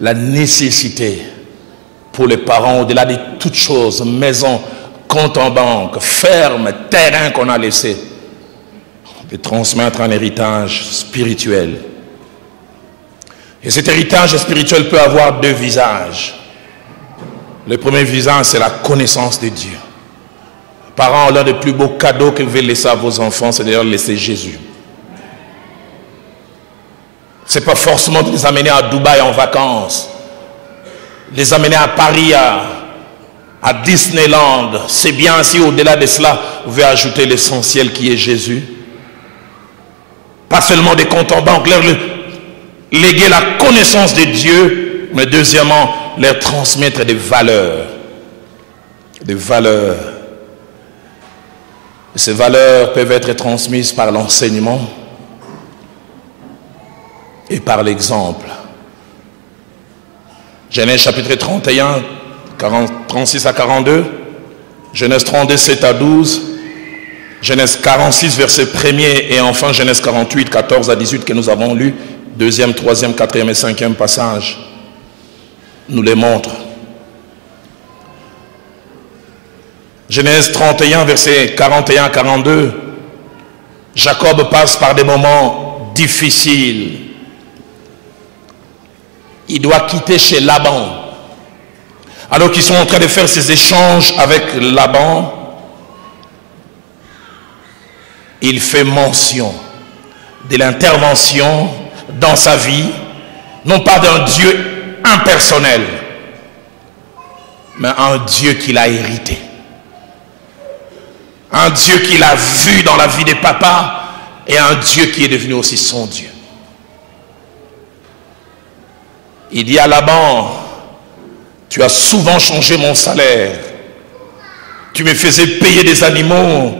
La nécessité pour les parents, au-delà de toute chose, maison, compte en banque, ferme, terrain qu'on a laissé, de transmettre un héritage spirituel. Et cet héritage spirituel peut avoir 2 visages. Le premier visage, c'est la connaissance de Dieu. Parents, l'un des plus beaux cadeaux que vous pouvez laisser à vos enfants, c'est d'ailleurs laisser Jésus. Ce n'est pas forcément de les amener à Dubaï en vacances, les amener à Paris, à Disneyland. C'est bien si au-delà de cela, vous pouvez ajouter l'essentiel qui est Jésus. Pas seulement des comptes en banque, leur léguer la connaissance de Dieu, mais deuxièmement, leur transmettre des valeurs. Des valeurs. Et ces valeurs peuvent être transmises par l'enseignement et par l'exemple. Genèse chapitre 31, 36 à 42, Genèse 32, 7 à 12, Genèse 46, verset 1er, et enfin Genèse 48, 14 à 18 que nous avons lu, 2e, 3e, 4e et 5e passage, nous les montrent. Genèse 31, verset 41 à 42, Jacob passe par des moments difficiles. Il doit quitter chez Laban. Alors qu'ils sont en train de faire ces échanges avec Laban, il fait mention de l'intervention dans sa vie, non pas d'un Dieu impersonnel, mais un Dieu qu'il a hérité. Un Dieu qu'il a vu dans la vie des papas et un Dieu qui est devenu aussi son Dieu. Il dit à Laban, tu as souvent changé mon salaire. Tu me faisais payer des animaux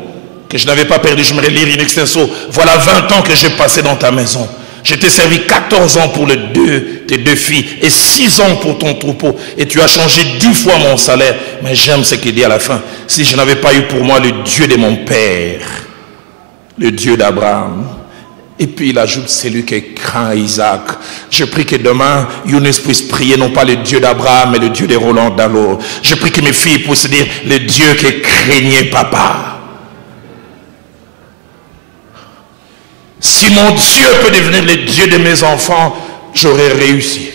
que je n'avais pas perdu. Je me relire in extenso. Voilà 20 ans que j'ai passé dans ta maison. Je t'ai servi 14 ans pour tes deux filles et 6 ans pour ton troupeau. Et tu as changé 10 fois mon salaire. Mais j'aime ce qu'il dit à la fin. Si je n'avais pas eu pour moi le Dieu de mon père, le Dieu d'Abraham. Et puis il ajoute, c'est lui qui craint Isaac. Je prie que demain, Younes puisse prier non pas le Dieu d'Abraham, mais le Dieu de Roland Dallot. Je prie que mes filles puissent dire, le Dieu qui craignait papa. Si mon Dieu peut devenir le Dieu de mes enfants, j'aurais réussi.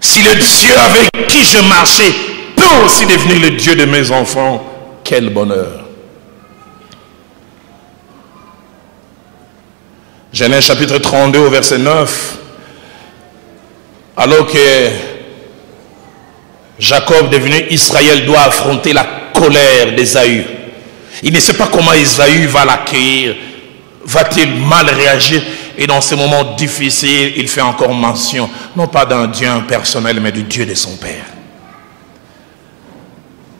Si le Dieu avec qui je marchais peut aussi devenir le Dieu de mes enfants, quel bonheur. Genèse chapitre 32 au verset 9. Alors que Jacob devenu Israël doit affronter la colère d'Ésaü. Il ne sait pas comment Ésaü va l'accueillir. Va-t-il mal réagir? Et dans ces moments difficiles, il fait encore mention, non pas d'un Dieu impersonnel, mais du Dieu de son Père.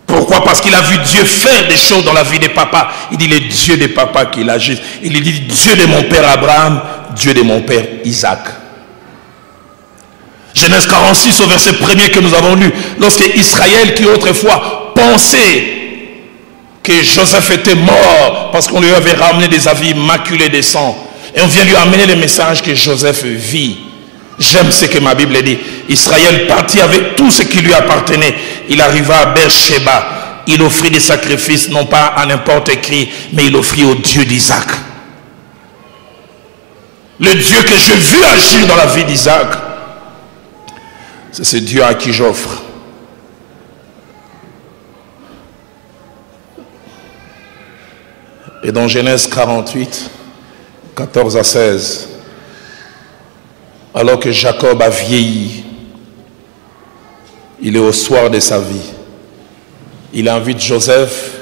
Pourquoi? Parce qu'il a vu Dieu faire des choses dans la vie des papas. Il dit le Dieu des papas qu'il agit. Il dit Dieu de mon père Abraham, Dieu de mon père Isaac. Genèse 46 au verset 1er que nous avons lu. Lorsque Israël, qui autrefois pensait que Joseph était mort parce qu'on lui avait ramené des habits immaculés de sang. Et on vient lui amener le message que Joseph vit. J'aime ce que ma Bible dit. Israël partit avec tout ce qui lui appartenait. Il arriva à Beersheba. Il offrit des sacrifices, non pas à n'importe qui, mais il offrit au Dieu d'Isaac. Le Dieu que je veux agir dans la vie d'Isaac, c'est ce Dieu à qui j'offre. Et dans Genèse 48, 14 à 16, alors que Jacob a vieilli, il est au soir de sa vie. Il invite Joseph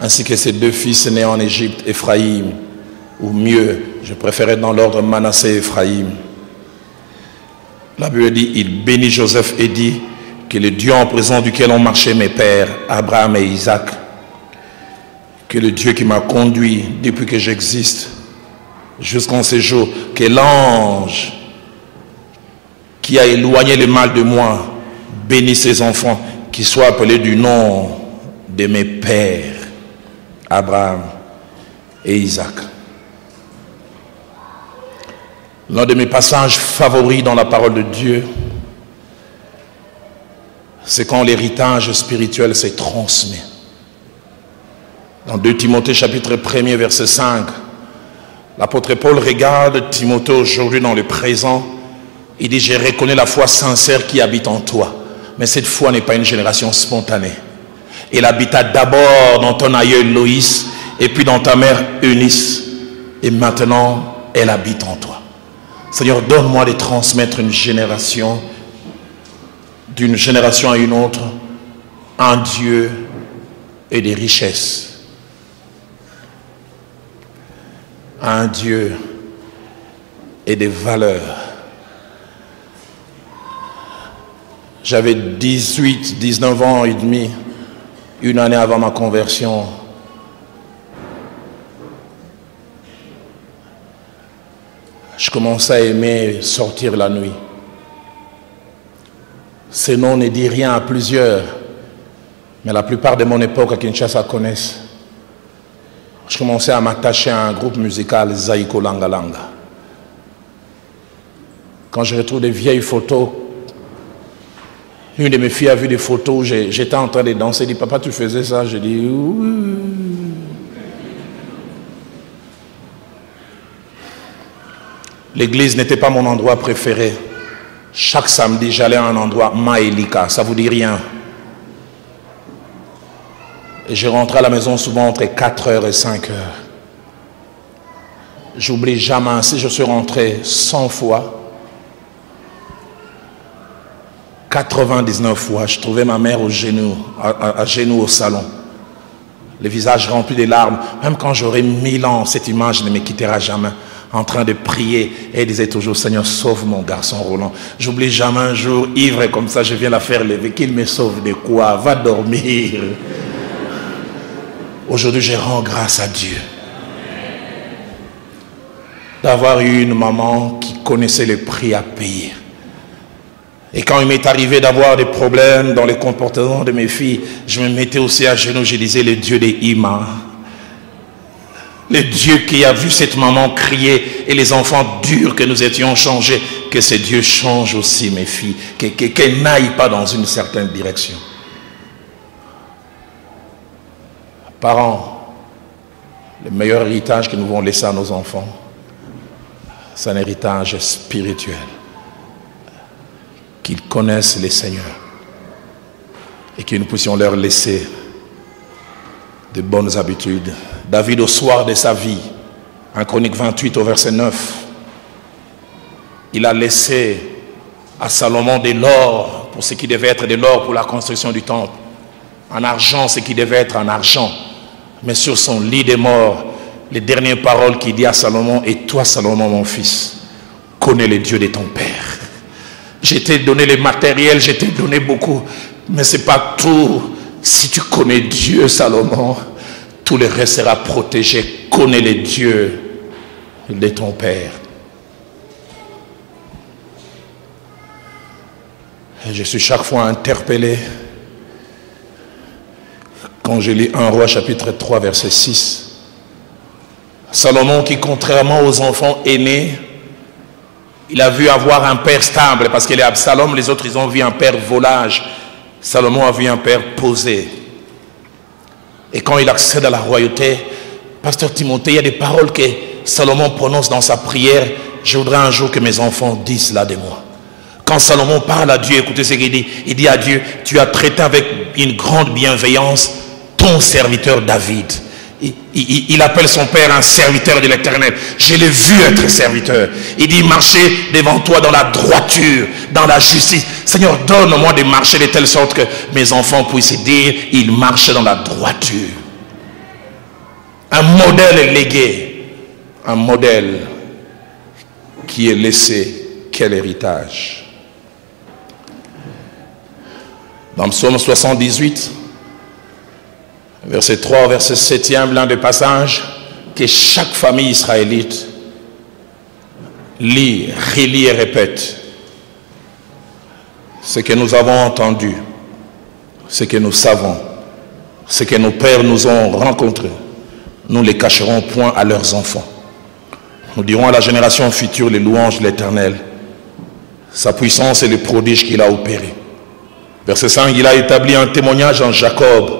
ainsi que ses deux fils nés en Égypte, Ephraïm, ou mieux, je préférais dans l'ordre Manassé et Ephraïm. La Bible dit, il bénit Joseph et dit que le Dieu en présence duquel ont marché mes pères, Abraham et Isaac, que le Dieu qui m'a conduit depuis que j'existe jusqu'en ces jours, que l'ange qui a éloigné le mal de moi bénisse ses enfants, qui soient appelés du nom de mes pères, Abraham et Isaac. L'un de mes passages favoris dans la parole de Dieu, c'est quand l'héritage spirituel s'est transmis. Dans 2 Timothée chapitre 1er verset 5, l'apôtre Paul regarde Timothée aujourd'hui dans le présent. Il dit, je reconnais la foi sincère qui habite en toi. Mais cette foi n'est pas une génération spontanée. Elle habita d'abord dans ton aïeul Loïs, et puis dans ta mère Eunice. Et maintenant, elle habite en toi. Seigneur, donne-moi de transmettre une génération, d'une génération à une autre, un Dieu et des richesses. Un Dieu et des valeurs. J'avais 18, 19 ans et demi, une année avant ma conversion. Je commençais à aimer sortir la nuit. Ce nom ne dit rien à plusieurs, mais la plupart de mon époque à Kinshasa connaissent. Je commençais à m'attacher à un groupe musical, Zaïko Langa Langa. Quand je retrouve des vieilles photos, une de mes filles a vu des photos où j'étais en train de danser. Elle dit, papa, tu faisais ça? Je dis, oui. L'église n'était pas mon endroit préféré. Chaque samedi, j'allais à un endroit, Maelika, ça vous dit rien. Et je rentrais à la maison souvent entre 4h et 5h. J'oublie jamais, si je suis rentré 100 fois, 99 fois, je trouvais ma mère au genou, à genoux au salon. Le visage rempli de larmes. Même quand j'aurai 1000 ans, cette image ne me quittera jamais. En train de prier. Et elle disait toujours, Seigneur, sauve mon garçon Roland. J'oublie jamais un jour, ivre comme ça, je viens la faire lever. Qu'il me sauve de quoi? Va dormir. Aujourd'hui, je rends grâce à Dieu d'avoir eu une maman qui connaissait le prix à payer. Et quand il m'est arrivé d'avoir des problèmes dans le comportement de mes filles, je me mettais aussi à genoux, je disais, le Dieu des Ima, le Dieu qui a vu cette maman crier et les enfants durs que nous étions changés, que ce Dieu change aussi mes filles, qu'elles n'aillent pas dans une certaine direction. Parents, le meilleur héritage que nous devons laisser à nos enfants, c'est un héritage spirituel. Qu'ils connaissent les Seigneurs et que nous puissions leur laisser de bonnes habitudes. David, au soir de sa vie, en Chronique 28 au verset 9, il a laissé à Salomon de l'or pour ce qui devait être de l'or pour la construction du temple, en argent ce qui devait être en argent, mais sur son lit de mort, les dernières paroles qu'il dit à Salomon: et toi Salomon mon fils, connais le Dieu de ton père. Je t'ai donné le matériel, je t'ai donné beaucoup, mais ce n'est pas tout. Si tu connais Dieu, Salomon, tout le reste sera protégé. Connais le Dieu de ton père. Et je suis chaque fois interpellé quand je lis 1 Roi chapitre 3 verset 6. Salomon qui, contrairement aux enfants aînés, il a vu avoir un père stable, parce qu'il est Absalom, les autres ils ont vu un père volage. Salomon a vu un père posé. Et quand il accède à la royauté, pasteur Timothée, il y a des paroles que Salomon prononce dans sa prière. Je voudrais un jour que mes enfants disent là de moi. Quand Salomon parle à Dieu, écoutez ce qu'il dit. Il dit à Dieu: tu as traité avec une grande bienveillance ton serviteur David. Il appelle son père un serviteur de l'Éternel. Je l'ai vu être serviteur. Il dit: marcher devant toi dans la droiture, dans la justice. Seigneur, donne-moi de marcher de telle sorte que mes enfants puissent dire: il marche dans la droiture. Un modèle légué, un modèle qui est laissé. Quel héritage! Dans Psaume 78, verset 3, verset 7, l'un des passages que chaque famille israélite lit, relit et répète. Ce que nous avons entendu, ce que nous savons, ce que nos pères nous ont rencontré, nous ne les cacherons point à leurs enfants. Nous dirons à la génération future les louanges de l'Éternel, sa puissance et les prodiges qu'il a opérés. Verset 5, il a établi un témoignage en Jacob.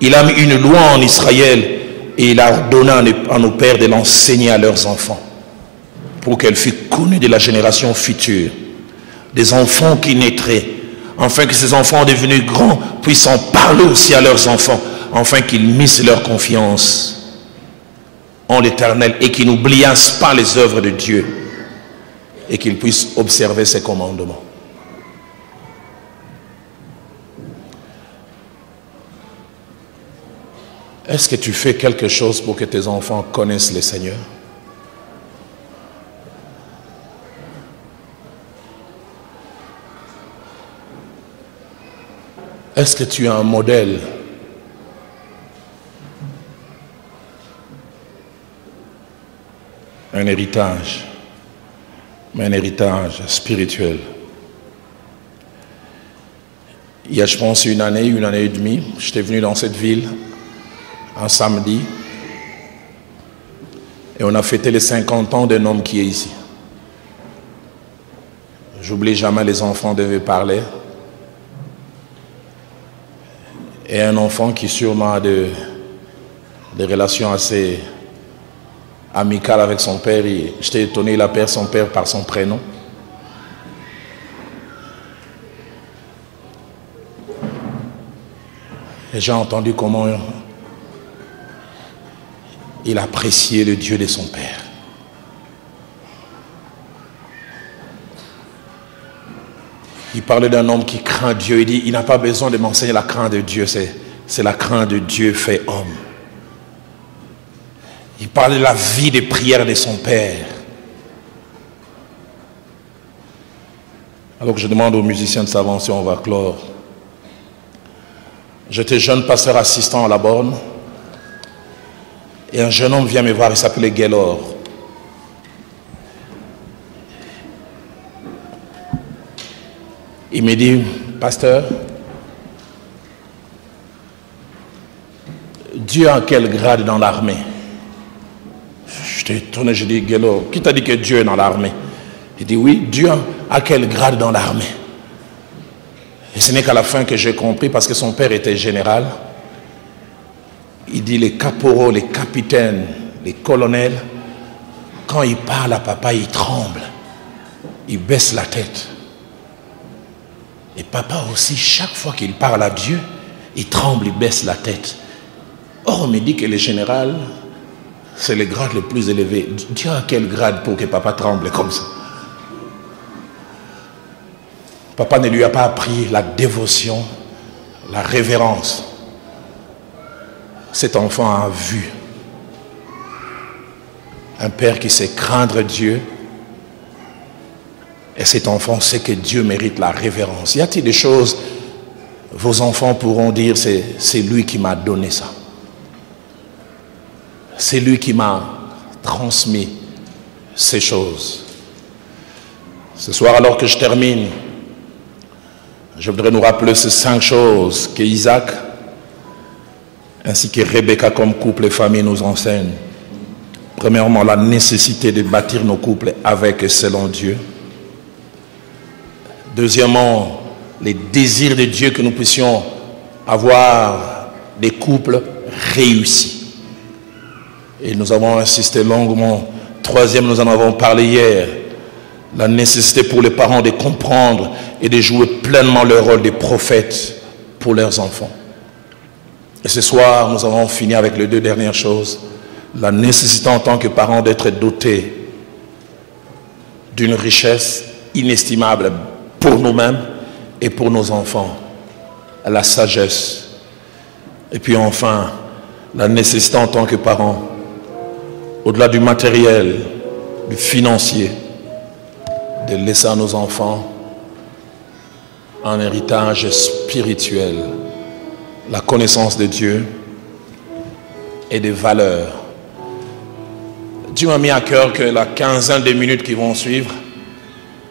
Il a mis une loi en Israël et il a ordonné à nos pères de l'enseigner à leurs enfants pour qu'elle fût connue de la génération future, des enfants qui naîtraient, afin que ces enfants devenus grands puissent en parler aussi à leurs enfants, afin qu'ils misent leur confiance en l'Éternel et qu'ils n'oubliassent pas les œuvres de Dieu et qu'ils puissent observer ses commandements. Est-ce que tu fais quelque chose pour que tes enfants connaissent le Seigneur? Est-ce que tu as un modèle? Un héritage, mais un héritage spirituel. Il y a, je pense, une année et demie, j'étais venu dans cette ville un samedi et on a fêté les 50 ans d'un homme qui est ici. J'oublie jamais, les enfants devaient parler. Et un enfant qui sûrement a des relations assez amicales avec son père, j'étais étonné, il appelle son père par son prénom. Et j'ai entendu comment il appréciait le Dieu de son père. Il il parlait d'un homme qui craint Dieu. Il dit, il n'a pas besoin de m'enseigner la crainte de Dieu, c'est la crainte de Dieu fait homme. Il parlait de la vie de prière de son père. Alors que je demande aux musiciens de s'avancer, on va clore. J'étais jeune pasteur assistant à la borne. Et un jeune homme vient me voir, il s'appelait Gaylor. Il me dit, pasteur, Dieu a quel grade dans l'armée? J'étais étonné, je dis, Gaylor, qui t'a dit que Dieu est dans l'armée? Il dit, oui, Dieu a quel grade dans l'armée? Et ce n'est qu'à la fin que j'ai compris, parce que son père était général. Il dit, les caporaux, les capitaines, les colonels, quand ils parlent à papa, ils tremblent. Ils baissent la tête. Et papa aussi, chaque fois qu'il parle à Dieu, il tremble, il baisse la tête. Or, on me dit que les généraux, c'est le grade le plus élevé. Dieu a quel grade pour que papa tremble comme ça? Papa ne lui a pas appris la dévotion, la révérence. Cet enfant a vu un père qui sait craindre Dieu. Et cet enfant sait que Dieu mérite la révérence. Y a-t-il des choses, vos enfants pourront dire, c'est lui qui m'a donné ça. C'est lui qui m'a transmis ces choses. Ce soir, alors que je termine, je voudrais nous rappeler ces 5 choses que Isaac ainsi que Rebecca comme couple et famille nous enseignent. Premièrement, la nécessité de bâtir nos couples avec et selon Dieu. Deuxièmement, les désirs de Dieu que nous puissions avoir des couples réussis. Et nous avons insisté longuement. Troisième, nous en avons parlé hier. La nécessité pour les parents de comprendre et de jouer pleinement leur rôle de prophète pour leurs enfants. Et ce soir, nous avons fini avec les 2 dernières choses. La nécessité en tant que parents d'être dotés d'une richesse inestimable pour nous-mêmes et pour nos enfants. La sagesse. Et puis enfin, la nécessité en tant que parents, au-delà du matériel, du financier, de laisser à nos enfants un héritage spirituel, la connaissance de Dieu et des valeurs. Dieu m'a mis à cœur que la quinzaine de minutes qui vont suivre,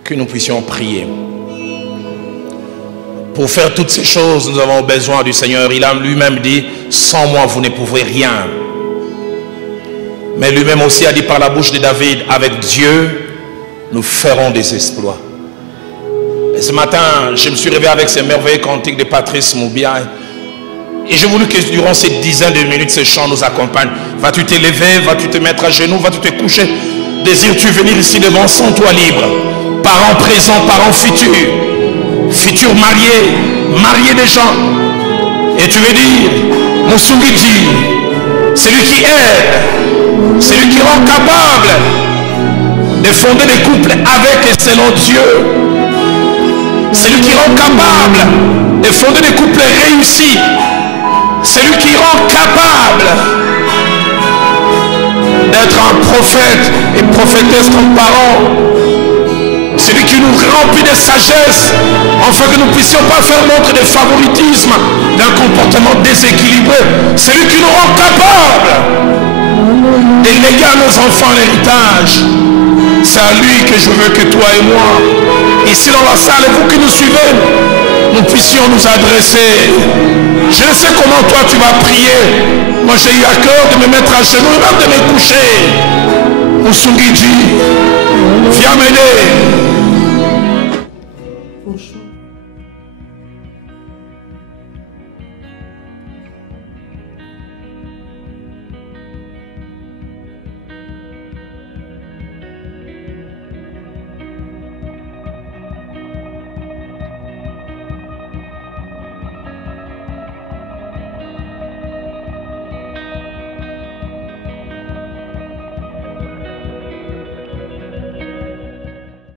que nous puissions prier. Pour faire toutes ces choses, nous avons besoin du Seigneur. Il a lui-même dit, sans moi vous ne pouvez rien. Mais lui-même aussi a dit par la bouche de David, avec Dieu, nous ferons des exploits. Et ce matin, je me suis réveillé avec ces merveilleux cantiques de Patrice Moubia. Et j'ai voulu que durant ces dizaines de minutes, ces chants nous accompagnent. Vas-tu t'élever, vas-tu te mettre à genoux, vas-tu te coucher? Désires-tu venir ici devant sans toi libre? Parents présents, parents futurs, futurs mariés, mariés des gens. Et tu veux dire, Moussoungi dit, c'est lui qui aide, c'est lui qui rend capable de fonder des couples avec et selon Dieu. C'est lui qui rend capable de fonder des couples réussis. C'est lui qui rend capable d'être un prophète et prophétesse comme parents. C'est lui qui nous remplit de sagesse afin que nous ne puissions pas faire montre de favoritisme, d'un comportement déséquilibré. C'est lui qui nous rend capable de léguer à nos enfants l'héritage. C'est à lui que je veux que toi et moi, ici dans la salle, et vous qui nous suivez, nous puissions nous adresser. Je ne sais comment toi tu vas prier. Moi j'ai eu à cœur de me mettre à genoux et même de me coucher. Moussoungi dit, viens m'aider.